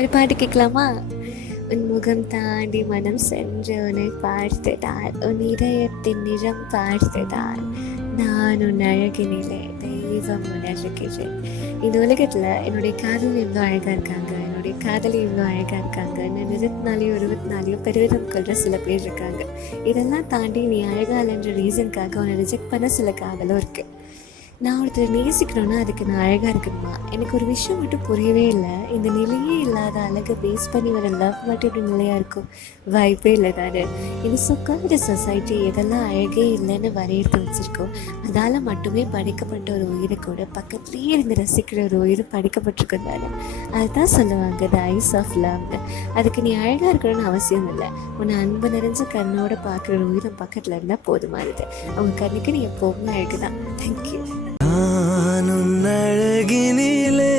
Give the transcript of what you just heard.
ஒரு பாட்டு கேட்கலாமா? உன் முகம் தாண்டி மனம் சென்று உன்னை பார்த்துதான், உன் இதயத்தின் நிறம் பார்த்துதான், நான் உன் அழகினிலே தெய்வம் உணர்கிறேன். இந்த உலகத்தில் என்னுடைய காதலி இவ்வளோ அழகாக இருக்காங்க, என்னுடைய காதலி இவ்வளோ அழகாக இருக்காங்க, நான் நிறத்தினாலேயும் உருவத்தினாலேயும் பெருவிதம் கொள்கிற சில பேர் இருக்காங்க. இதெல்லாம் தாண்டி நீ அழகா இல்லைன்ற ரீசனுக்காக உன்னை ரிஜெக்ட் பண்ண சில காதலும் இருக்குது. நான் ஒருத்தரை நேசிக்கிறோன்னா அதுக்கு நான் அழகாக இருக்கணுமா? எனக்கு ஒரு விஷயம் மட்டும் புரியவே இல்லை. இந்த நிலையே இல்லாத அழகை பேஸ் பண்ணி வர லவ் மட்டும் இப்படி நிலையாக இருக்கும்? வாய்ப்பே இல்லை தானே. இது சொக்கால்டு சொசைட்டி எதெல்லாம் அழகே இல்லைன்னு வரையறுத்து வச்சுருக்கோம். அதால் மட்டுமே படைக்கப்பட்ட ஒரு உயிரை கூட பக்கத்துலேயே இருந்து ரசிக்கிற ஒரு உயிர் படைக்கப்பட்டிருக்கும் தானே. அதுதான் சொல்லுவாங்க த ஐஸ் ஆஃப் லவ்னு. அதுக்கு நீ அழகாக இருக்கணும்னு அவசியம் இல்லை. உன்னை அன்பு நிறைஞ்ச கண்ணோட பார்க்குற ஒரு உயிரை பக்கத்தில் இருந்தால் போதுமானது. அவங்க கண்ணுக்கு நீ எப்போவுமே அழகு தான். தேங்க்யூ. நான் உன் அழகினிலே